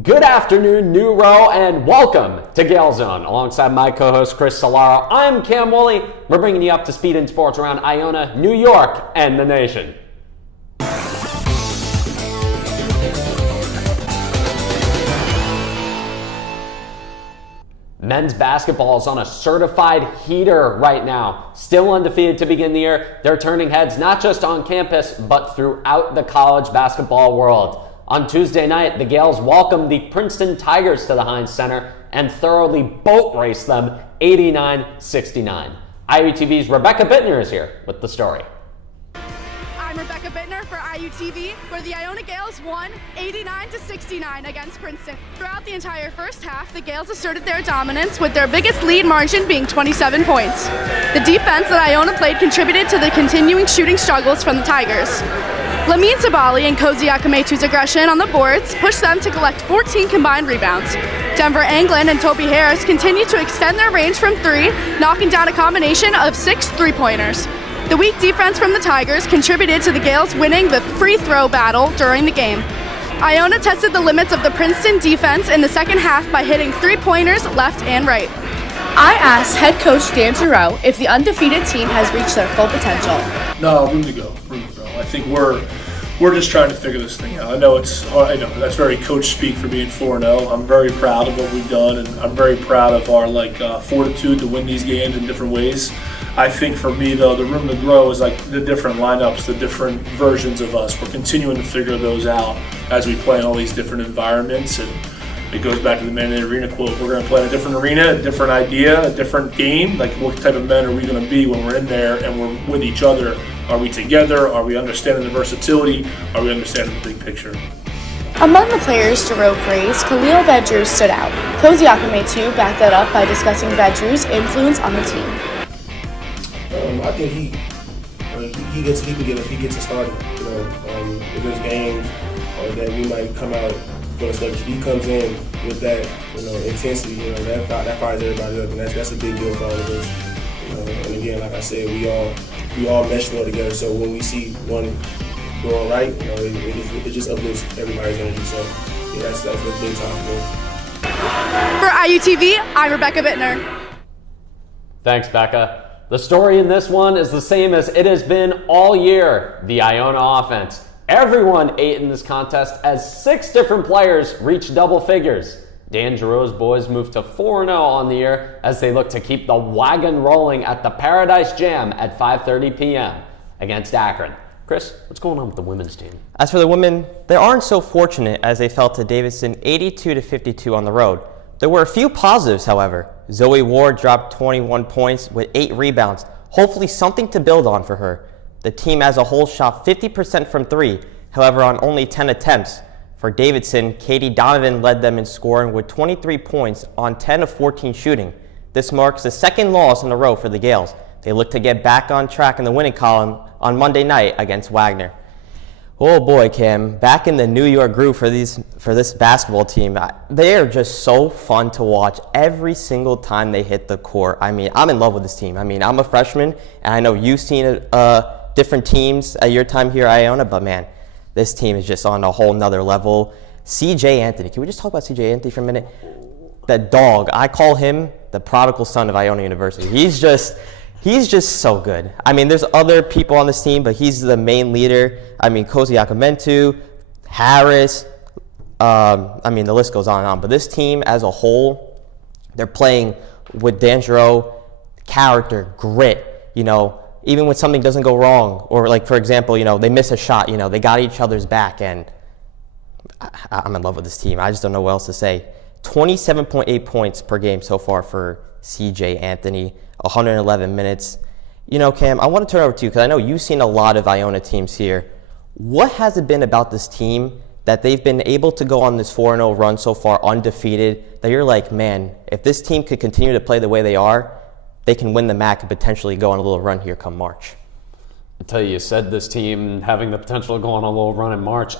Good afternoon, New Row, and welcome to Gale Zone. Alongside my co-host Chris Solaro, I'm Cam Woolley. We're bringing you up to speed in sports around Iona, New York, and the nation. Men's basketball is on a certified heater right now. Still undefeated to begin the year, they're turning heads not just on campus, but throughout the college basketball world. On Tuesday night, the Gales welcomed the Princeton Tigers to the Heinz Center and thoroughly boat raced them 89-69. IUTV's Rebecca Bittner is here with the story. I'm Rebecca Bittner for IUTV, where the Iona Gales won 89-69 against Princeton. Throughout the entire first half, the Gales asserted their dominance, with their biggest lead margin being 27 points. The defense that Iona played contributed to the continuing shooting struggles from the Tigers. Lamine Sabali and Cozy Akametu's aggression on the boards pushed them to collect 14 combined rebounds. Denver Anglin and Toby Harris continued to extend their range from three, knocking down a combination of 6 three-pointers. The weak defense from the Tigers contributed to the Gales winning the free throw battle during the game. Iona tested the limits of the Princeton defense in the second half by hitting three-pointers left and right. I asked head coach Dan Giroux if the undefeated team has reached their full potential. No, room to go. I think we're just trying to figure this thing out. I know that's very coach speak for being 4-0. I'm very proud of what we've done, and I'm very proud of our fortitude to win these games in different ways. I think for me though, the room to grow is like the different lineups, the different versions of us. We're continuing to figure those out as we play in all these different environments, and it goes back to the Man in the Arena quote. We're going to play in a different arena, a different idea, a different game. Like, what type of men are we going to be when we're in there and we're with each other? Are we together? Are we understanding the versatility? Are we understanding the big picture? Among the players Giroux praised, Khalil Bedrew stood out. Cozy Akametu backed that up by discussing Bedrew's influence on the team. I think he gets us started. If there's games that we might come out for the sluggish, he comes in with that intensity. That fires everybody up, and that's a big deal for all of us. And again, like I said, we all mesh well together. So when we see one going right, it just uplifts everybody's energy. So yeah, that's a big time for me. For IUTV, I'm Rebecca Bittner. Thanks, Becca. The story in this one is the same as it has been all year, the Iona offense. Everyone ate in this contest as 6 different players reached double figures. Dan Giroux's boys moved to 4-0 on the year as they look to keep the wagon rolling at the Paradise Jam at 5:30 p.m. against Akron. Chris, what's going on with the women's team? As for the women, they aren't so fortunate as they fell to Davidson 82-52 on the road. There were a few positives, however. Zoe Ward dropped 21 points with 8 rebounds, hopefully something to build on for her. The team as a whole shot 50% from 3, however on only 10 attempts. For Davidson, Katie Donovan led them in scoring with 23 points on 10 of 14 shooting. This marks the second loss in a row for the Gales. They look to get back on track in the winning column on Monday night against Wagner. Oh boy, Cam, back in the New York groove for this basketball team. They are just so fun to watch every single time they hit the court. I mean, I'm in love with this team. I mean, I'm a freshman, and I know you've seen different teams at your time here at Iona, but man, this team is just on a whole nother level. CJ Anthony, can we just talk about CJ Anthony for a minute? That dog, I call him the prodigal son of Iona University. He's just so good. I mean, there's other people on this team, but he's the main leader. I mean, Cozy Akametu, Harris, the list goes on and on. But this team as a whole, they're playing with Dan Giroux, character, grit, even when something doesn't go wrong, or like, for example, they miss a shot, they got each other's back, and I'm in love with this team. I just don't know what else to say. 27.8 points per game so far for CJ Anthony, 111 minutes. Cam, I want to turn over to you because I know you've seen a lot of Iona teams here. What has it been about this team that they've been able to go on this 4-0 run so far undefeated that you're like, man, if this team could continue to play the way they are, they can win the MAC and potentially go on a little run here come March? I tell you said this team having the potential to go on a little run in March.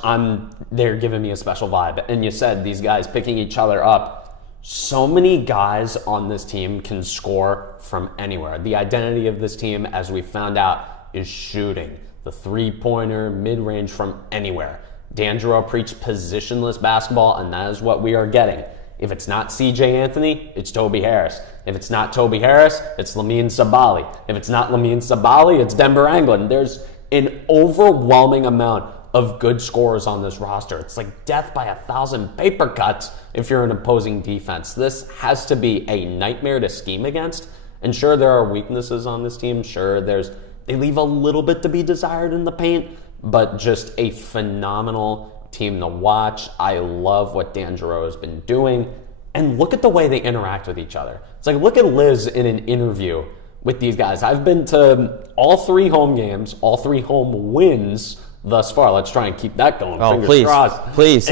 They're giving me a special vibe. And you said these guys picking each other up. So many guys on this team can score from anywhere. The identity of this team, as we found out, is shooting. The three-pointer, mid-range from anywhere. D'Angelo preached positionless basketball, and that is what we are getting. If it's not CJ Anthony, it's Toby Harris. If it's not Toby Harris, it's Lamine Sabali. If it's not Lamine Sabali, it's Denver Anglin. There's an overwhelming amount of good scorers on this roster. It's like death by 1,000 paper cuts if you're an opposing defense. This has to be a nightmare to scheme against. And sure, there are weaknesses on this team. Sure, they leave a little bit to be desired in the paint, but just a phenomenal team to watch. I love what D'Angelo has been doing. And look at the way they interact with each other. It's like, look at Liz in an interview with these guys. I've been to all 3 home games, all 3 home wins thus far. Let's try and keep that going. Fingers crossed. Please.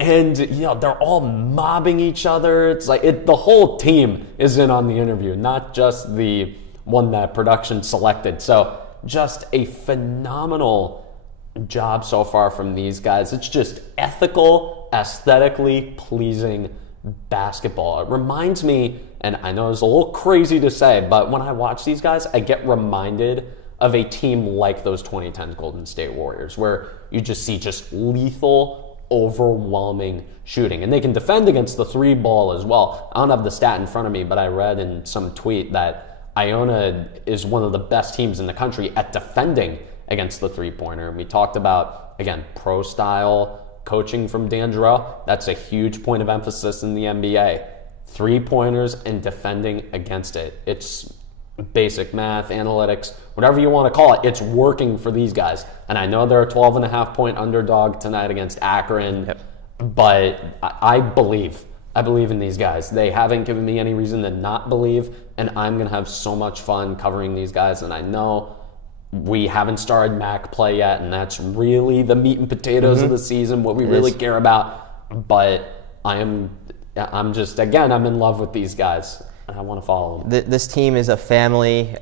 And they're all mobbing each other. It's like the whole team is in on the interview, not just the one that production selected. So just a phenomenal job so far from these guys. It's just ethical, aesthetically pleasing basketball. It reminds me, and I know it's a little crazy to say, but when I watch these guys, I get reminded of a team like those 2010 Golden State Warriors, where you just see just lethal, overwhelming shooting. And they can defend against the 3 ball as well. I don't have the stat in front of me, but I read in some tweet that Iona is one of the best teams in the country at defending against the 3-pointer. And we talked about, again, pro-style coaching from D'Angelo. That's a huge point of emphasis in the NBA. 3-pointers and defending against it. It's basic math, analytics, whatever you want to call it. It's working for these guys. And I know they're a 12.5-point underdog tonight against Akron, but I believe in these guys. They haven't given me any reason to not believe, and I'm going to have so much fun covering these guys. And I know we haven't started MAC play yet, and that's really the meat and potatoes of the season, what we really care about. But I'm just, again, I'm in love with these guys, and I want to follow them. This team is a family.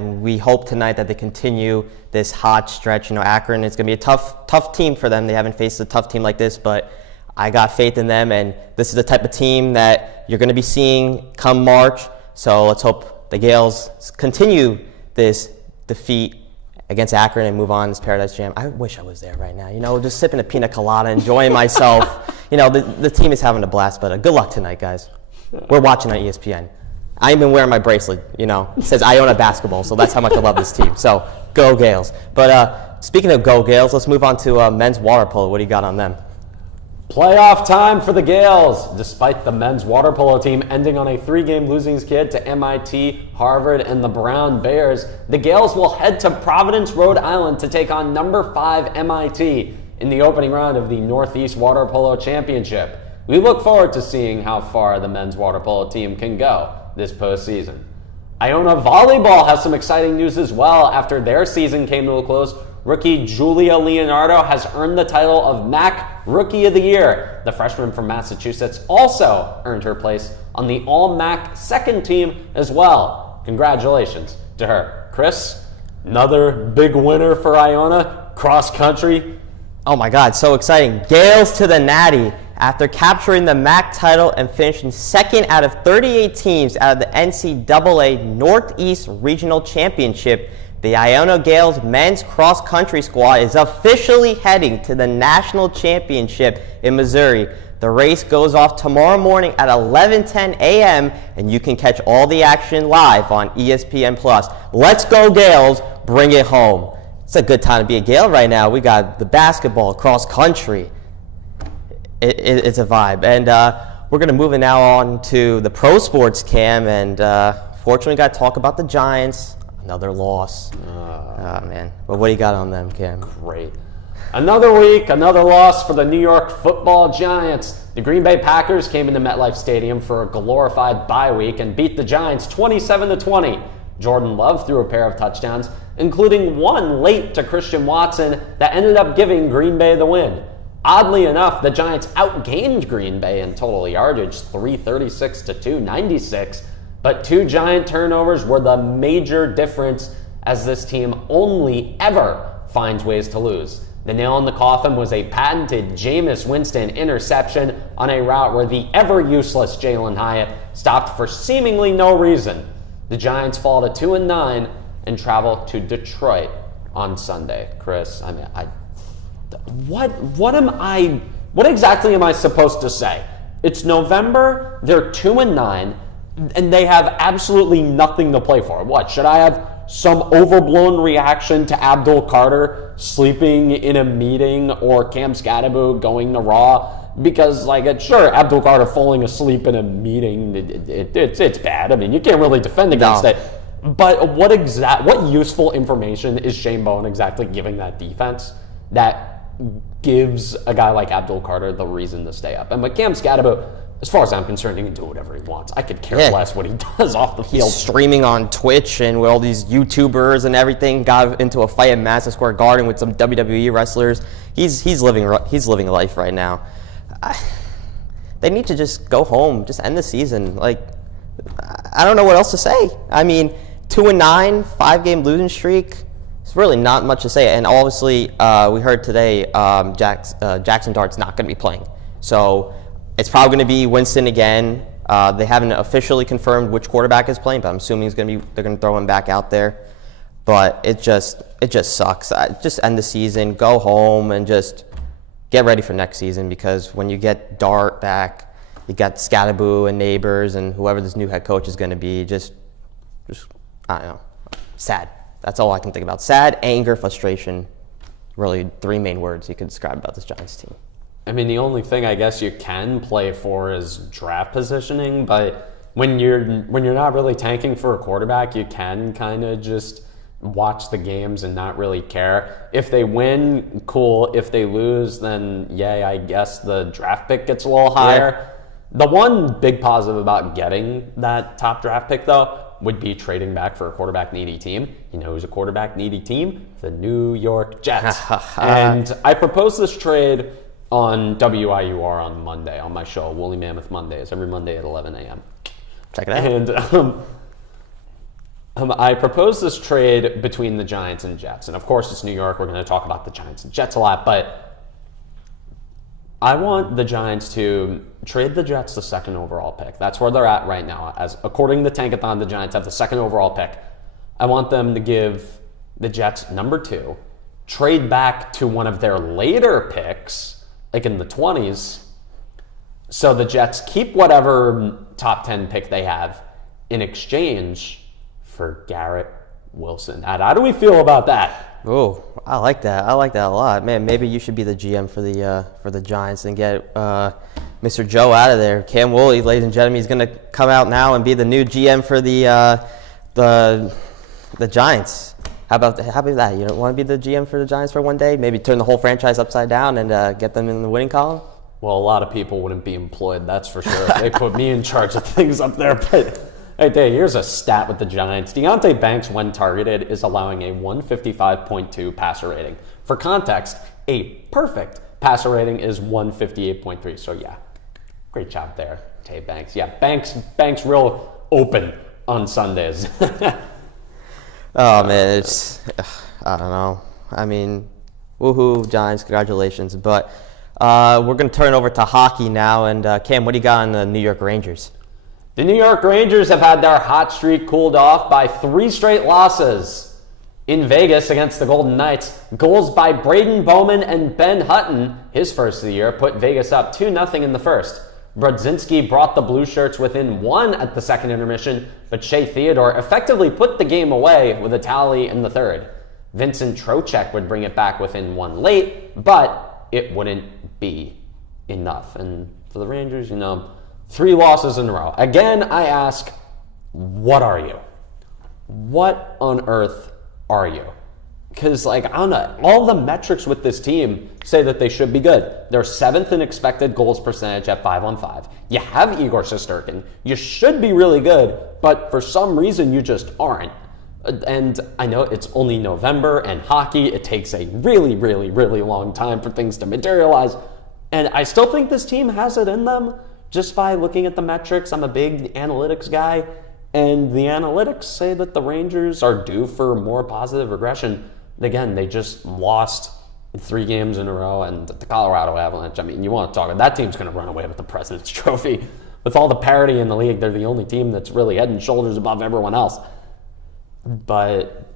We hope tonight that they continue this hot stretch. Akron is going to be a tough team for them. They haven't faced a tough team like this, but I got faith in them, and this is the type of team that you're going to be seeing come March. So let's hope the Gales continue this defeat against Akron and move on this Paradise Jam. I wish I was there right now, just sipping a pina colada, enjoying myself. The team is having a blast, but good luck tonight, guys. We're watching on ESPN. I even wearing my bracelet, it says Iona basketball, so that's how much I love this team. So go Gales. But speaking of go Gales, let's move on to men's water polo. What do you got on them? Playoff time for the Gales. Despite the men's water polo team ending on a 3-game losing skid to MIT, Harvard, and the Brown Bears, the Gales will head to Providence, Rhode Island to take on number 5 MIT in the opening round of the Northeast Water Polo Championship. We look forward to seeing how far the men's water polo team can go this postseason. Iona Volleyball has some exciting news as well. After their season came to a close, rookie Julia Leonardo has earned the title of MAC Rookie of the Year. The freshman from Massachusetts also earned her place on the All-MAC second team as well. Congratulations to her. Chris, another big winner for Iona, cross country. Oh my God, so exciting. Gales to the Natty. After capturing the MAC title and finishing second out of 38 teams out of the NCAA Northeast Regional Championship, the Iona Gales men's cross-country squad is officially heading to the national championship in Missouri. The race goes off tomorrow morning at 11:10 a.m., and you can catch all the action live on ESPN+. Let's go Gales, bring it home. It's a good time to be a Gale right now. We got the basketball, cross-country. It's a vibe. And we're going to move it now on to the pro sports, Cam, and fortunately got to talk about the Giants. Another loss. Man. But what do you got on them, Cam? Great. Another week, another loss for the New York Football Giants. The Green Bay Packers came into MetLife Stadium for a glorified bye week and beat the Giants 27-20. Jordan Love threw a pair of touchdowns, including one late to Christian Watson that ended up giving Green Bay the win. Oddly enough, the Giants outgained Green Bay in total yardage, 336 to 296. But 2 Giant turnovers were the major difference, as this team only ever finds ways to lose. The nail in the coffin was a patented Jameis Winston interception on a route where the ever-useless Jalen Hyatt stopped for seemingly no reason. The Giants fall to 2-9 and travel to Detroit on Sunday. Chris, what exactly am I supposed to say? It's November, they're 2-9, and they have absolutely nothing to play for. What, should I have some overblown reaction to Abdul Carter sleeping in a meeting or Cam Scadaboo going to Raw? Because, sure, Abdul Carter falling asleep in a meeting, it's bad. I mean, you can't really defend against it. But what useful information is Shane Bowen exactly giving that defense that gives a guy like Abdul Carter the reason to stay up? And with Cam Scadaboo, as far as I'm concerned, he can do whatever he wants. I could care less what he does off the field. He's streaming on Twitch and with all these YouTubers and everything. Got into a fight at Madison Square Garden with some WWE wrestlers. He's living life right now. They need to just go home, just end the season. I don't know what else to say. I mean, 2-9, 5-game losing streak. It's really not much to say. And obviously, we heard today Jackson Dart's not going to be playing. So it's probably going to be Winston again. They haven't officially confirmed which quarterback is playing, but I'm assuming they're going to throw him back out there. But it just sucks. Just end the season, go home, and just get ready for next season, because when you get Dart back, you got Scadaboo and Neighbors and whoever this new head coach is going to be, just I don't know, sad. That's all I can think about. Sad, anger, frustration. Really 3 main words you could describe about this Giants team. I mean, the only thing I guess you can play for is draft positioning, but when you're not really tanking for a quarterback, you can kind of just watch the games and not really care. If they win, cool. If they lose, then yay, I guess the draft pick gets a little higher. Yeah. The one big positive about getting that top draft pick, though, would be trading back for a quarterback-needy team. You know who's a quarterback-needy team? The New York Jets. And I proposed this trade on WIUR on Monday, on my show, Woolly Mammoth Mondays, every Monday at 11 a.m. Check it out. And I proposed this trade between the Giants and Jets. And of course, it's New York. We're going to talk about the Giants and Jets a lot. But I want the Giants to trade the Jets the 2nd overall pick. That's where they're at right now. As according to Tankathon, the Giants have the 2nd overall pick. I want them to give the Jets number 2, trade back to one of their later picks, like in the 20s, so the Jets keep whatever top 10 pick they have in exchange for Garrett Wilson. How do we feel about that? Oh, I like that. I like that a lot. Man, maybe you should be the GM for the Giants and get Mr. Joe out of there. Cam Woolley, ladies and gentlemen, he's going to come out now and be the new GM for the Giants. How about that? You don't want to be the GM for the Giants for one day? Maybe turn the whole franchise upside down and get them in the winning column? Well, a lot of people wouldn't be employed, that's for sure, if they put me in charge of things up there. But hey, Dave, here's a stat with the Giants. Deonte Banks, when targeted, is allowing a 155.2 passer rating. For context, a perfect passer rating is 158.3. So yeah, great job there, Tay Banks. Yeah, Banks real open on Sundays. Oh man, I don't know. I mean, woohoo, Giants, congratulations. But we're going to turn over to hockey now. And Cam, what do you got on the New York Rangers? The New York Rangers have had their hot streak cooled off by 3 straight losses. In Vegas against the Golden Knights, goals by Braden Bowman and Ben Hutton, his first of the year, put Vegas up 2-0 in the first. Brodzinski brought the Blue Shirts within 1 at the second intermission, but Shea Theodore effectively put the game away with a tally in the third. Vincent Trocheck would bring it back within 1 late, but it wouldn't be enough. And for the Rangers, 3 losses in a row. Again, I ask, what are you? What on earth are you? Because, I don't know, all the metrics with this team say that they should be good. They're 7th in expected goals percentage at 5-on-5. You have Igor Shesterkin. You should be really good, but for some reason you just aren't. And I know it's only November and hockey. It takes a really, really, really long time for things to materialize. And I still think this team has it in them just by looking at the metrics. I'm a big analytics guy, and the analytics say that the Rangers are due for more positive regression. Again, they just lost 3 games in a row, and the Colorado Avalanche, I mean, you want to talk about that team's going to run away with the President's Trophy. With all the parity in the league, they're the only team that's really head and shoulders above everyone else. But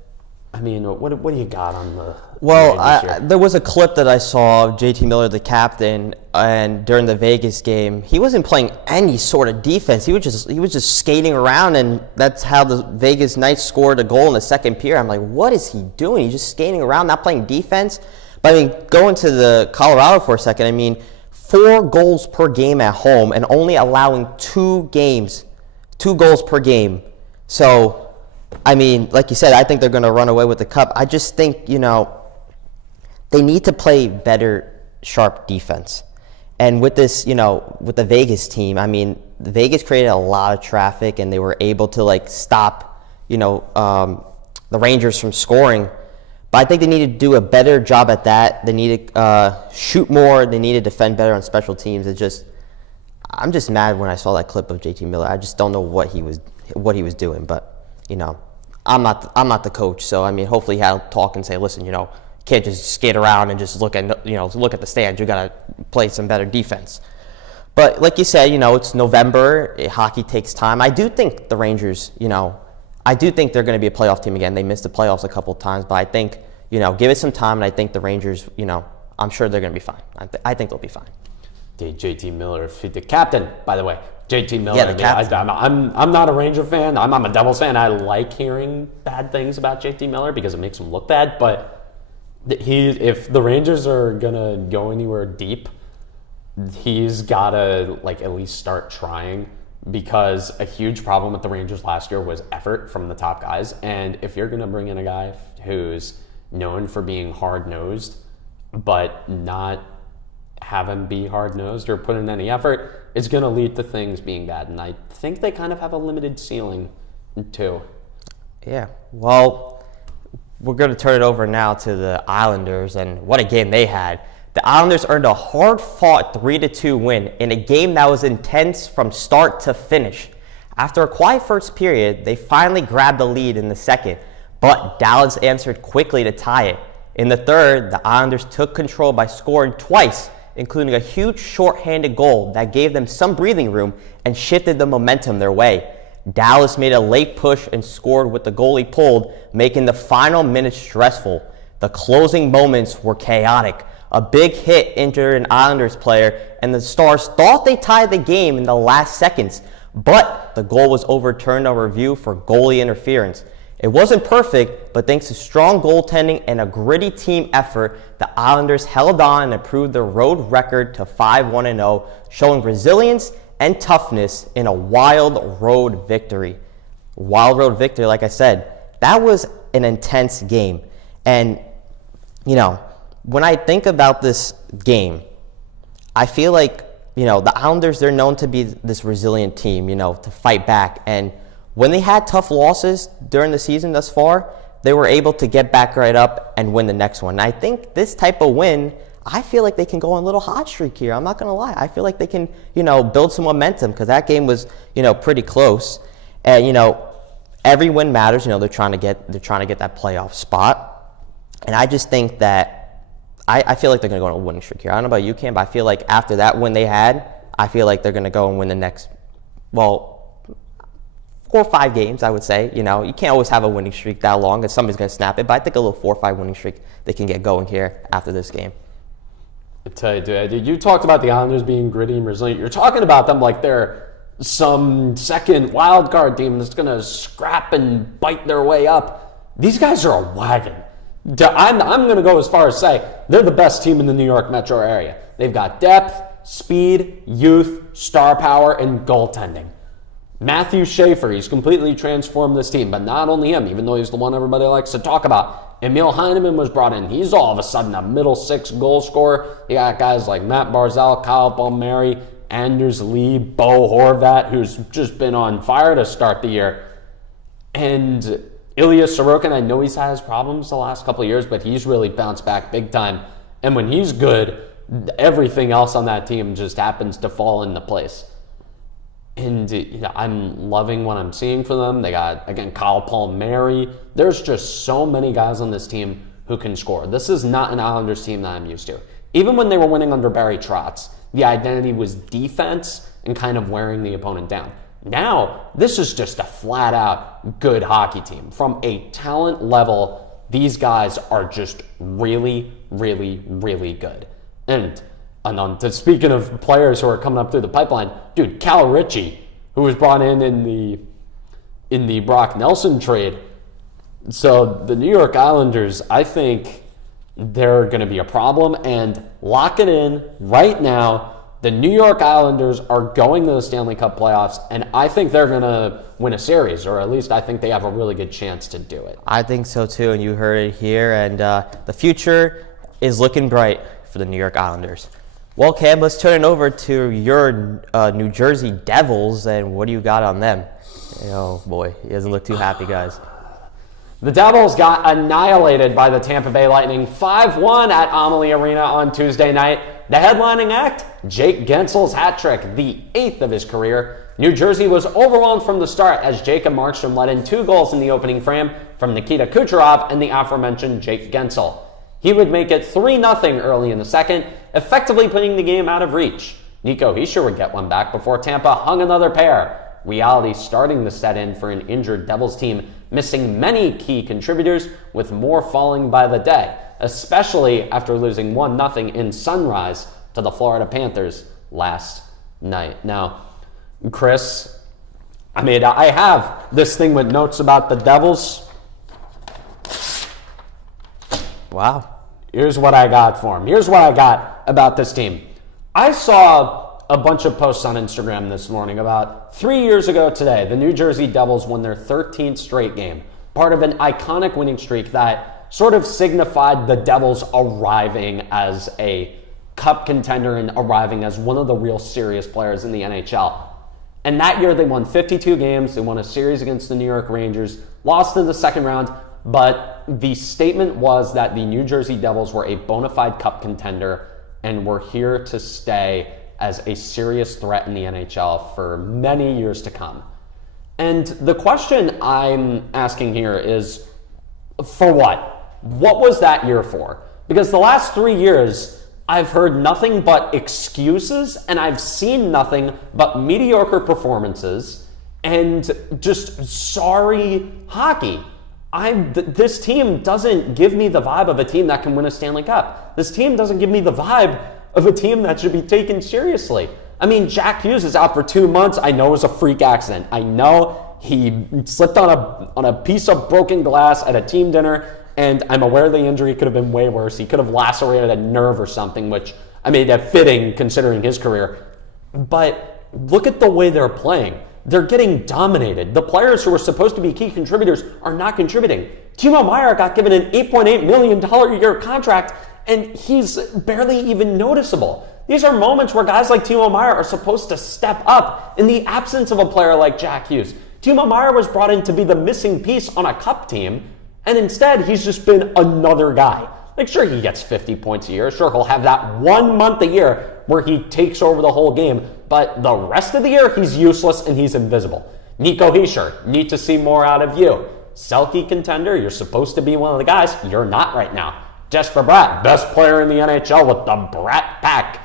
I mean, what do you got on the? Well, this year? there was a clip that I saw of JT Miller, the captain, and during the Vegas game, he wasn't playing any sort of defense. He was just skating around, and that's how the Vegas Knights scored a goal in the second period. I'm like, what is he doing? He's just skating around, not playing defense. But I mean, going to the Colorado for a second, I mean, 4 goals per game at home and only allowing 2 goals per game. So, I mean, like you said, I think they're going to run away with the cup. I just think, they need to play better, sharp defense. And with this, with the Vegas team, I mean, Vegas created a lot of traffic and they were able to, stop, the Rangers from scoring. But I think they need to do a better job at that. They need to shoot more. They need to defend better on special teams. I'm just mad when I saw that clip of JT Miller. I just don't know what he was doing. But I'm not the coach. So I mean, hopefully he'll talk and say, listen, you can't just skate around and just look at the stands. You got to play some better defense. But like you said, it's November. Hockey takes time. I do think the Rangers, I do think they're going to be a playoff team again. They missed the playoffs a couple of times, but I think, give it some time, and I think the Rangers, I'm sure they're going to be fine. I think they'll be fine. JT Miller, the captain, by the way. JT Miller. Yeah, the captain. I'm not a Ranger fan. I'm a Devils fan. I like hearing bad things about JT Miller because it makes him look bad. But if the Rangers are gonna go anywhere deep, he's gotta at least start trying. Because a huge problem with the Rangers last year was effort from the top guys. And if you're going to bring in a guy who's known for being hard-nosed, but not have him be hard-nosed or put in any effort, it's going to lead to things being bad. And I think they kind of have a limited ceiling, too. Yeah. Well, we're going to turn it over now to the Islanders, and what a game they had. The Islanders earned a hard-fought 3-2 win in a game that was intense from start to finish. After a quiet first period, they finally grabbed the lead in the second, but Dallas answered quickly to tie it. In the third, the Islanders took control by scoring twice, including a huge shorthanded goal that gave them some breathing room and shifted the momentum their way. Dallas made a late push and scored with the goalie pulled, making the final minutes stressful. The closing moments were chaotic. A big hit injured an Islanders player, and the Stars thought they tied the game in the last seconds, but the goal was overturned on review for goalie interference. It wasn't perfect, but thanks to strong goaltending and a gritty team effort, the Islanders held on and improved their road record to 5-1-0, showing resilience and toughness in a wild road victory. Wild road victory, like I said, that was an intense game. And, when I think about this game, I feel like, the Islanders, they're known to be this resilient team, to fight back. And when they had tough losses during the season thus far, they were able to get back right up and win the next one. And I think this type of win, I feel like they can go on a little hot streak here. I'm not going to lie. I feel like they can, build some momentum because that game was, pretty close. And, every win matters. They're trying to get that playoff spot. And I just think that I feel like they're going to go on a winning streak here. I don't know about you, Cam, but I feel like after that win they had, I feel like they're going to go and win the next, 4 or 5 games, I would say. You can't always have a winning streak that long because somebody's going to snap it. But I think a little 4 or 5 winning streak they can get going here after this game. I tell you, dude, you talked about the Islanders being gritty and resilient. You're talking about them like they're some second wild card team that's going to scrap and bite their way up. These guys are a wagon. I'm going to go as far as say they're the best team in the New York metro area. They've got depth, speed, youth, star power, and goaltending. Matthew Schaefer, he's completely transformed this team, but not only him, even though he's the one everybody likes to talk about. Emil Heineman was brought in. He's all of a sudden a middle six goal scorer. You got guys like Matt Barzal, Kyle Palmieri, Anders Lee, Bo Horvat, who's just been on fire to start the year. And Ilya Sorokin, I know he's had his problems the last couple of years, but he's really bounced back big time. And when he's good, everything else on that team just happens to fall into place. And I'm loving what I'm seeing for them. They got, again, Kyle Palmieri. There's just so many guys on this team who can score. This is not an Islanders team that I'm used to. Even when they were winning under Barry Trotz, the identity was defense and kind of wearing the opponent down. Now, this is just a flat-out good hockey team. From a talent level, these guys are just really, really, really good. And speaking of players who are coming up through the pipeline, dude, Cal Ritchie, who was brought in the Brock Nelson trade. So the New York Islanders, I think they're going to be a problem. And lock it in right now, the New York Islanders are going to the Stanley Cup playoffs, and I think they're going to win a series, or at least I think they have a really good chance to do it. I think so too, and you heard it here. And the future is looking bright for the New York Islanders. Well, Cam, let's turn it over to your New Jersey Devils, and what do you got on them? Oh boy, he doesn't look too happy, guys. The Devils got annihilated by the Tampa Bay Lightning 5-1 at Amalie Arena on Tuesday night. The headlining act, Jake Gensel's hat trick, the 8th of his career. New Jersey was overwhelmed from the start as Jacob Markstrom let in 2 goals in the opening frame from Nikita Kucherov and the aforementioned Jake Guentzel. He would make it 3-0 early in the second, effectively putting the game out of reach. Nico Hischier would get one back before Tampa hung another pair. Reality starting to set in for an injured Devils team, missing many key contributors, with more falling by the day, especially after losing 1-0 in Sunrise to the Florida Panthers last night. Now, Chris, I have this thing with notes about the Devils. Wow. Here's what I got for him. Here's what I got about this team. I saw a bunch of posts on Instagram this morning about 3 years ago today. The New Jersey Devils won their 13th straight game, part of an iconic winning streak that sort of signified the Devils arriving as a cup contender and arriving as one of the real serious players in the NHL. And that year they won 52 games. They won a series against the New York Rangers, lost in the second round, but the statement was that the New Jersey Devils were a bona fide cup contender and were here to stay as a serious threat in the NHL for many years to come. And the question I'm asking here is, for what? What was that year for? Because the last 3 years, I've heard nothing but excuses, and I've seen nothing but mediocre performances and just sorry hockey. This team doesn't give me the vibe of a team that can win a Stanley Cup. This team doesn't give me the vibe of a team that should be taken seriously. Jack Hughes is out for 2 months. I know it was a freak accident. I know he slipped on a piece of broken glass at a team dinner, and I'm aware the injury could have been way worse. He could have lacerated a nerve or something, which, that's fitting considering his career. But look at the way they're playing. They're getting dominated. The players who were supposed to be key contributors are not contributing. Timo Meier got given an $8.8 million a year contract, and he's barely even noticeable. These are moments where guys like Timo Meier are supposed to step up in the absence of a player like Jack Hughes. Timo Meier was brought in to be the missing piece on a cup team, and instead he's just been another guy. Sure, he gets 50 points a year. Sure, he'll have that 1 month a year where he takes over the whole game, but the rest of the year he's useless and he's invisible. Nico Hischier, need to see more out of you. Selke contender, you're supposed to be one of the guys. You're not right now. Jesper Bratt, best player in the NHL with the Bratt Pack.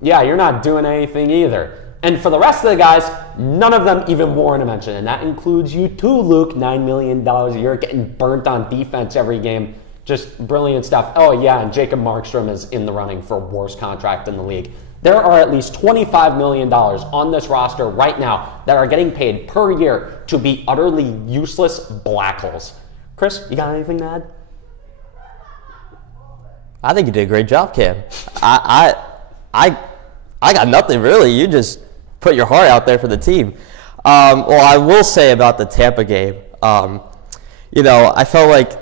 Yeah, you're not doing anything either. And for the rest of the guys, none of them even warrant a mention. And that includes you too, Luke. $9 million a year, getting burnt on defense every game. Just brilliant stuff. Oh yeah, and Jacob Markstrom is in the running for worst contract in the league. There are at least $25 million on this roster right now that are getting paid per year to be utterly useless black holes. Chris, you got anything to add? I think you did a great job, Cam. I got nothing really. You just put your heart out there for the team. Well, I will say about the Tampa game, I felt like,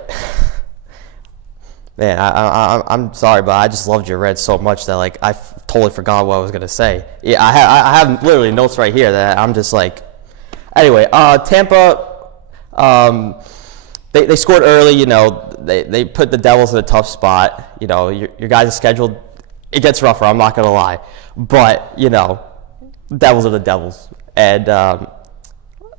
man, I'm sorry, but I just loved your Reds so much that I totally forgot what I was gonna say. Yeah, I have literally notes right here that I'm just like. Anyway, Tampa, they scored early. They put the Devils in a tough spot. Your guys' schedule, it gets rougher. I'm not gonna lie, but Devils are the Devils. And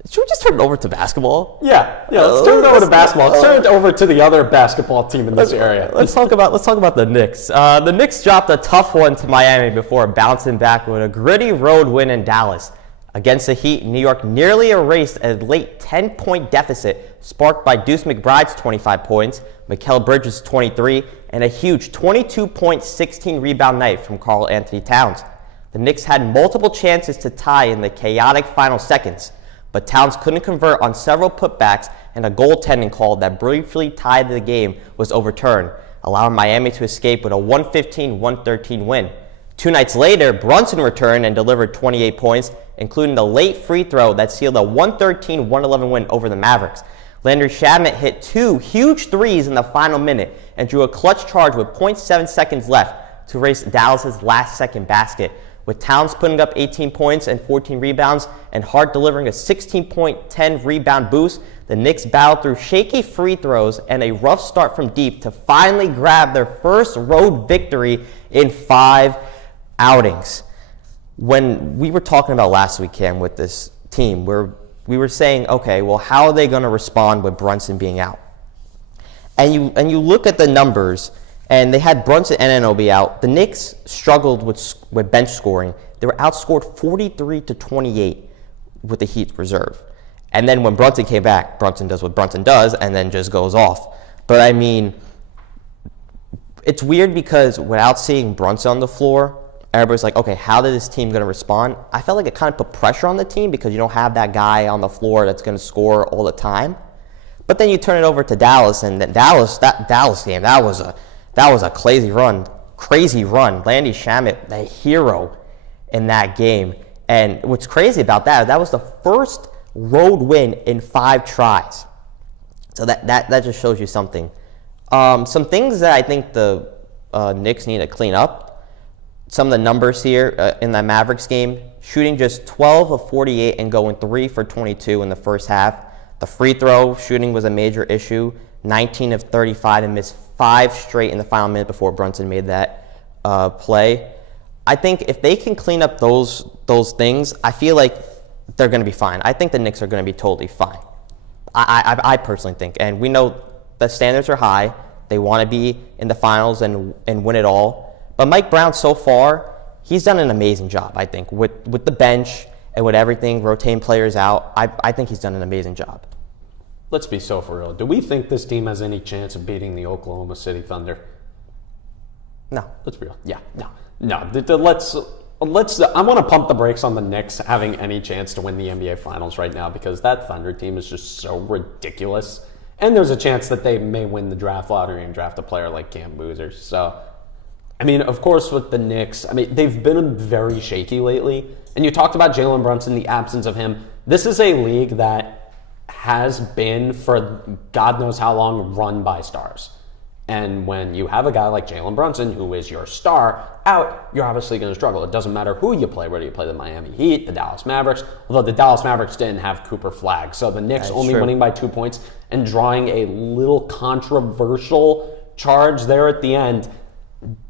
should we just turn it over to basketball? Yeah. Let's turn it over to basketball. Let's turn it over to the other basketball team in this area. Let's talk about the Knicks. The Knicks dropped a tough one to Miami before bouncing back with a gritty road win in Dallas. Against the Heat, New York nearly erased a late 10-point deficit sparked by Deuce McBride's 25 points, Mikal Bridges' 23, and a huge 22-point, 16-rebound night from Karl Anthony Towns. The Knicks had multiple chances to tie in the chaotic final seconds, but Towns couldn't convert on several putbacks, and a goaltending call that briefly tied the game was overturned, allowing Miami to escape with a 115-113 win. 2 nights later, Brunson returned and delivered 28 points, including the late free throw that sealed a 113-111 win over the Mavericks. Landry Shamet hit 2 huge threes in the final minute and drew a clutch charge with 0.7 seconds left to erase Dallas' last-second basket, with Towns putting up 18 points and 14 rebounds and Hart delivering a 16-point, 10-rebound boost. The Knicks battled through shaky free throws and a rough start from deep to finally grab their first road victory in 5 outings. When we were talking about last week, Cam, with this team, we were saying, okay, well, how are they going to respond with Brunson being out? And you look at the numbers, and they had Brunson and Anunoby out. The Knicks struggled with bench scoring. They were outscored 43-28 with the Heat's reserve. And then when Brunson came back, Brunson does what Brunson does and then just goes off. But I mean, it's weird because without seeing Brunson on the floor, everybody's like, okay, how is this team going to respond? I felt like it kind of put pressure on the team because you don't have that guy on the floor that's going to score all the time. But then you turn it over to Dallas, and that Dallas game, that was a crazy run. Landry Shamet, the hero in that game. And what's crazy about that was the first road win in 5 tries. So that just shows you something. Some things that I think the Knicks need to clean up. Some of the numbers here in the Mavericks game, shooting just 12 of 48 and going 3 for 22 in the first half. The free throw shooting was a major issue, 19 of 35 and missed 5 straight in the final minute before Brunson made that play. I think if they can clean up those things, I feel like they're going to be fine. I think the Knicks are going to be totally fine. I personally think. And we know the standards are high. They want to be in the finals and win it all. But Mike Brown, so far, he's done an amazing job, I think, with the bench and with everything, rotating players out. I think he's done an amazing job. Let's be so for real. Do we think this team has any chance of beating the Oklahoma City Thunder? No. Let's be real. Yeah, no. Let's. I want to pump the brakes on the Knicks having any chance to win the NBA Finals right now because that Thunder team is just so ridiculous. And there's a chance that they may win the draft lottery and draft a player like Cam Boozer. So, I mean, of course, with the Knicks, I mean, they've been very shaky lately. And you talked about Jalen Brunson, the absence of him. This is a league that has been, for God knows how long, run by stars. And when you have a guy like Jalen Brunson, who is your star, out, you're obviously going to struggle. It doesn't matter who you play, whether you play the Miami Heat, the Dallas Mavericks, although the Dallas Mavericks didn't have Cooper Flagg. So the Knicks only winning by 2 points and drawing a little controversial charge there at the end.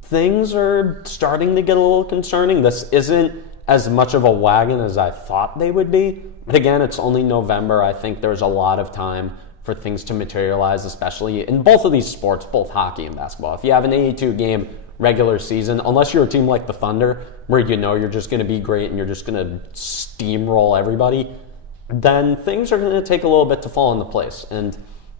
Things are starting to get a little concerning. This isn't as much of a wagon as I thought they would be. But again, it's only November. I think there's a lot of time for things to materialize, especially in both of these sports, both hockey and basketball. If you have an 82-game regular season, unless you're a team like the Thunder, where you know you're just going to be great and you're just going to steamroll everybody, then things are going to take a little bit to fall into place. And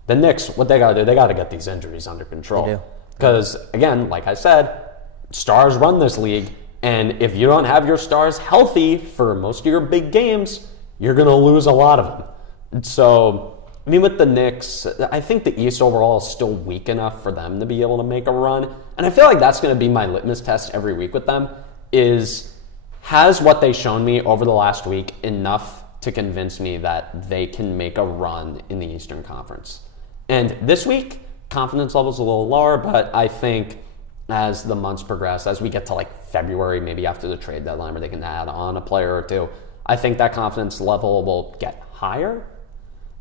the Knicks, what they got to do, they got to get these injuries under control. Because, again, like I said, stars run this league. And if you don't have your stars healthy for most of your big games, you're going to lose a lot of them. So, I mean, with the Knicks, I think the East overall is still weak enough for them to be able to make a run. And I feel like that's going to be my litmus test every week with them, has what they've shown me over the last week enough to convince me that they can make a run in the Eastern Conference? And this week, confidence level's a little lower, but I think as the months progress, as we get to like February, maybe after the trade deadline where they can add on a player or two, I think that confidence level will get higher.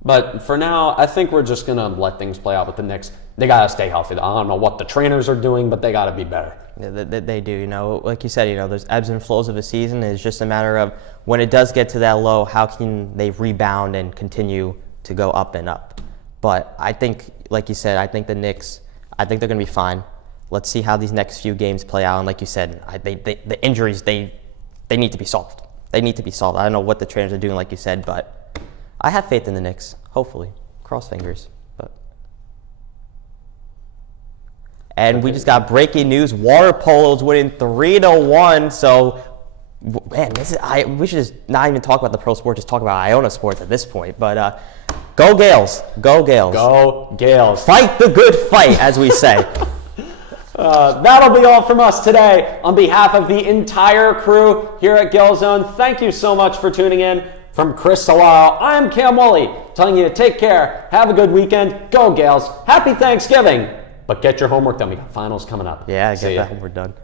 But for now, I think we're just going to let things play out with the Knicks. They got to stay healthy. I don't know what the trainers are doing, but they got to be better. Yeah, they do. Like you said, there's ebbs and flows of a season. It's just a matter of when it does get to that low, how can they rebound and continue to go up and up? But I think, like you said, I think the Knicks, they're going to be fine. Let's see how these next few games play out. And like you said, the injuries, they need to be solved. they need to be solved. I don't know what the trainers are doing, like you said, but I have faith in the Knicks. Hopefully, cross fingers. And we just got breaking news. Water polo's winning 3-1. So, man, we should just not even talk about the pro sport. Just talk about Iona sports at this point. But go Gales. Go Gales. Go Gales. Fight the good fight, as we say. That'll be all from us today. On behalf of the entire crew here at Gale Zone, thank you so much for tuning in. From Chris Solaro, I'm Cam Woolley, telling you to take care, have a good weekend, go Gales, happy Thanksgiving, but get your homework done. We got finals coming up. Yeah, See get ya. that homework done.